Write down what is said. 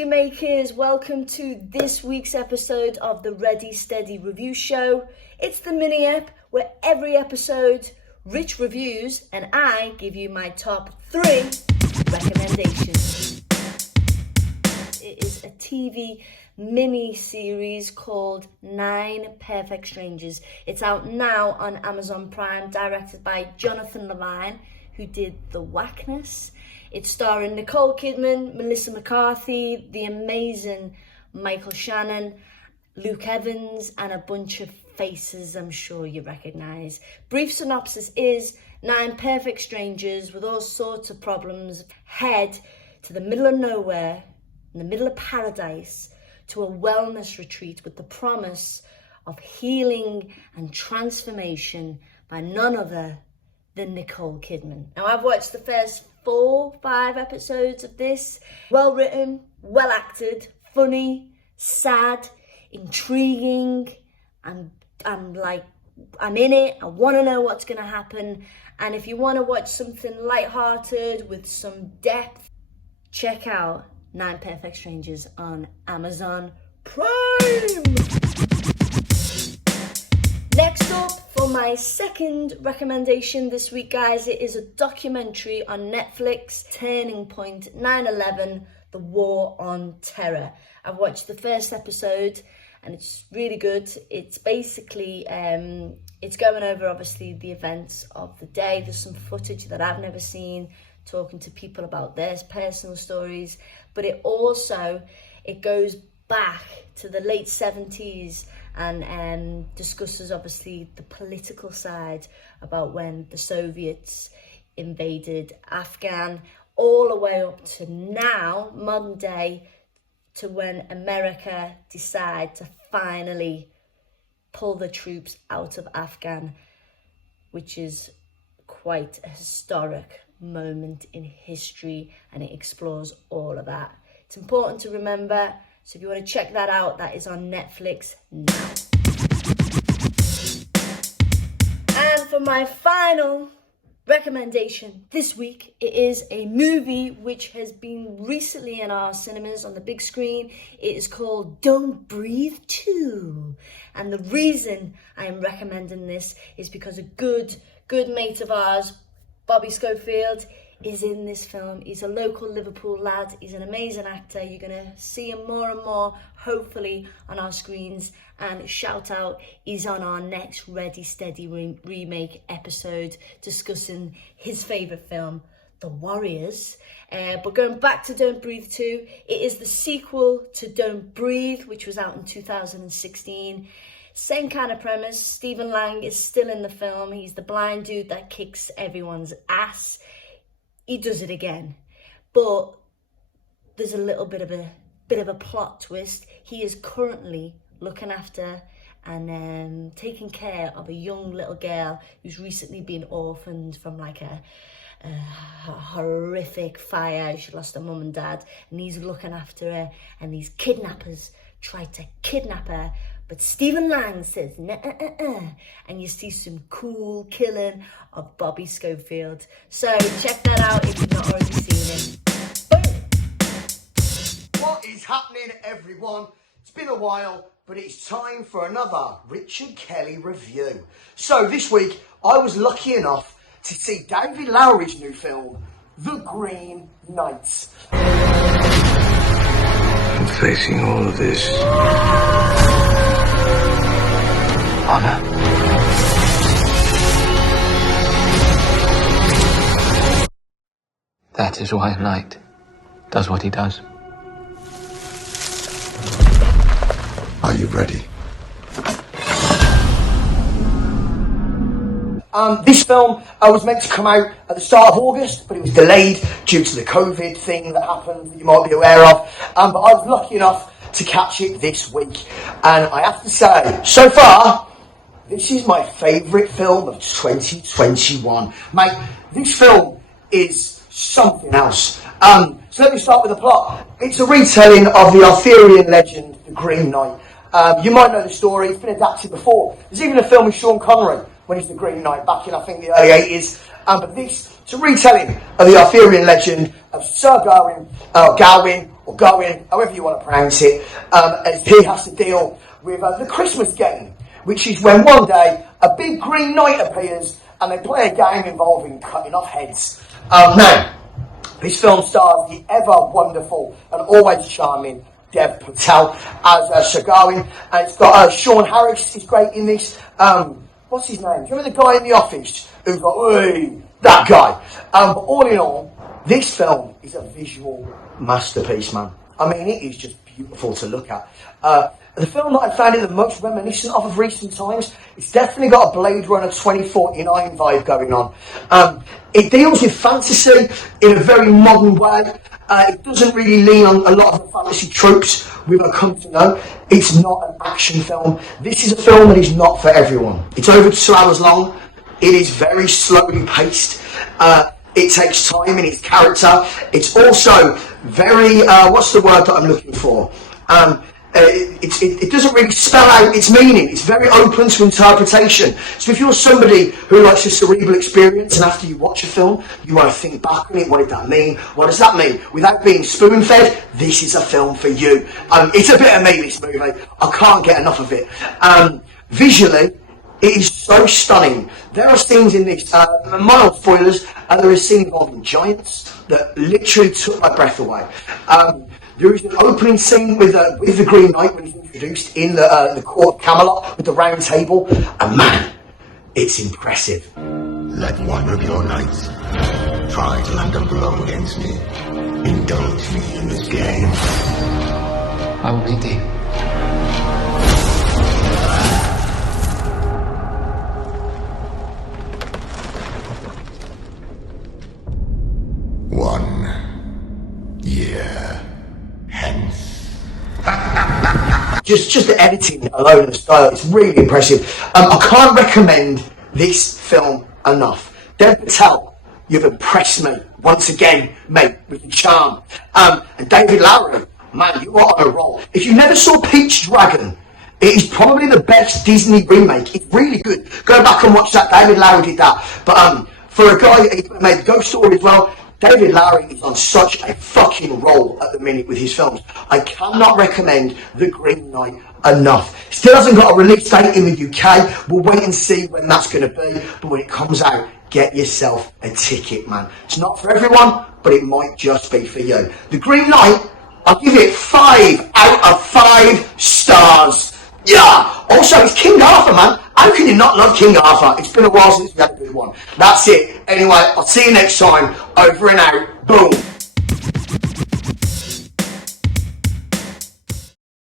Remakers, welcome to this week's episode of the Ready Steady Review Show. It's the mini-ep where every episode Rich reviews and I give you my top 3 recommendations. It is a TV mini-series called 9 Perfect Strangers. It's out now on Amazon Prime, directed by Jonathan Levine, who did The Whackness. It's starring Nicole Kidman, Melissa McCarthy, the amazing Michael Shannon, Luke Evans, and a bunch of faces I'm sure you recognise. Brief synopsis is 9 perfect strangers with all sorts of problems head to the middle of nowhere, in the middle of paradise, to a wellness retreat with the promise of healing and transformation by none other than Nicole Kidman. Now, I've watched the first 4-5 episodes of this. Well written, well acted, funny, sad, intriguing. I'm in it. I want to know what's going to happen. And if you want to watch something lighthearted with some depth, check out 9 Perfect Strangers on Amazon Prime. Next up, for my second recommendation this week, guys, it is a documentary on Netflix, Turning Point 9/11, The War on Terror. I've watched the first episode and it's really good. It's basically, it's going over obviously the events of the day. There's some footage that I've never seen, talking to people about their personal stories, but it goes back to the late 70s and discusses obviously the political side about when the Soviets invaded Afghan, all the way up to now, modern day, to when America decide to finally pull the troops out of Afghan, which is quite a historic moment in history, and it explores all of that. It's important to remember. So if you want to check that out, that is on Netflix now. And for my final recommendation this week, it is a movie which has been recently in our cinemas on the big screen. It is called Don't Breathe 2. And the reason I am recommending this is because a good mate of ours, Bobby Schofield, is in this film. He's a local Liverpool lad. He's an amazing actor. You're going to see him more and more, hopefully, on our screens. And shout out, he's on our next Ready Steady remake episode discussing his favourite film, The Warriors. But going back to Don't Breathe 2, it is the sequel to Don't Breathe, which was out in 2016. Same kind of premise. Stephen Lang is still in the film. He's the blind dude that kicks everyone's ass. He does it again, but there's a little bit of a plot twist. He is currently looking after and taking care of a young little girl who's recently been orphaned from like a horrific fire. She lost her mum and dad, and he's looking after her, and these kidnappers try to kidnap her, but Stephen Lang says, nah, and you see some cool killing of Bobby Schofield. So check that out if you've not already seen it. Boom! What is happening, everyone? It's been a while, but it's time for another Richard Kelly review. So this week, I was lucky enough to see David Lowery's new film, The Green Knight. I'm facing all of this. Honor. That is why a knight does what he does. Are you ready? This film was meant to come out at the start of August, but it was delayed due to the COVID thing that happened that you might be aware of. But I was lucky enough to catch it this week. And I have to say, so far, this is my favourite film of 2021. Mate, this film is something else. So let me start with the plot. It's a retelling of the Arthurian legend, The Green Knight. You might know the story, it's been adapted before. There's even a film with Sean Connery when he's the Green Knight back in, I think, the early 80s. But this, it's a retelling of the Arthurian legend of Sir Gawain, or going, however you want to pronounce it, as he has to deal with the Christmas game, which is when one day a big green knight appears and they play a game involving cutting off heads. Now, this film stars the ever wonderful and always charming Dev Patel as Sir Gawain, and it's got Sean Harris is great in this. What's his name? Do you remember the guy in The Office who's got, "Oi," that guy? But all in all, this film is a visual masterpiece, man. I mean, it is just beautiful to look at. The film that I found it the most reminiscent of recent times, it's definitely got a Blade Runner 2049 vibe going on. It deals with fantasy in a very modern way. It doesn't really lean on a lot of the fantasy tropes we've come to know. It's not an action film. This is a film that is not for everyone. It's over 2 hours long. It is very slowly paced. It takes time in its character. It's also very, what's the word that I'm looking for? It doesn't really spell out its meaning. It's very open to interpretation. So if you're somebody who likes a cerebral experience and after you watch a film, you want to think back on it, what did that mean? What does that mean? Without being spoon-fed, this is a film for you. It's a bit of me, this movie. I can't get enough of it. Visually, it is so stunning. There are scenes in this, mild spoilers, and there is a scene involving giants that literally took my breath away. There is an opening scene with the Green Knight when he's introduced in the court of Camelot with the round table, and man, it's impressive. Let one of your knights try to land a blow against me. Indulge me in this game. I will meet thee. Just the editing alone and the style, it's really impressive. I can't recommend this film enough. Dev Patel, you've impressed me once again, mate, with your charm. And David Lowery, man, you are on a roll. If you never saw Pete's Dragon, it is probably the best Disney remake. It's really good. Go back and watch that. David Lowery did that. But for a guy who made Ghost Story as well, David Lowery is on such a fucking roll at the minute with his films. I cannot recommend The Green Knight enough. Still hasn't got a release date in the UK. We'll wait and see when that's going to be. But when it comes out, get yourself a ticket, man. It's not for everyone, but it might just be for you. The Green Knight, I'll give it 5 out of 5 stars. Yeah! Also, it's King Arthur, man. How can you not love King Arthur? It's been a while since we had a good one. That's it. Anyway, I'll see you next time. Over and out. Boom.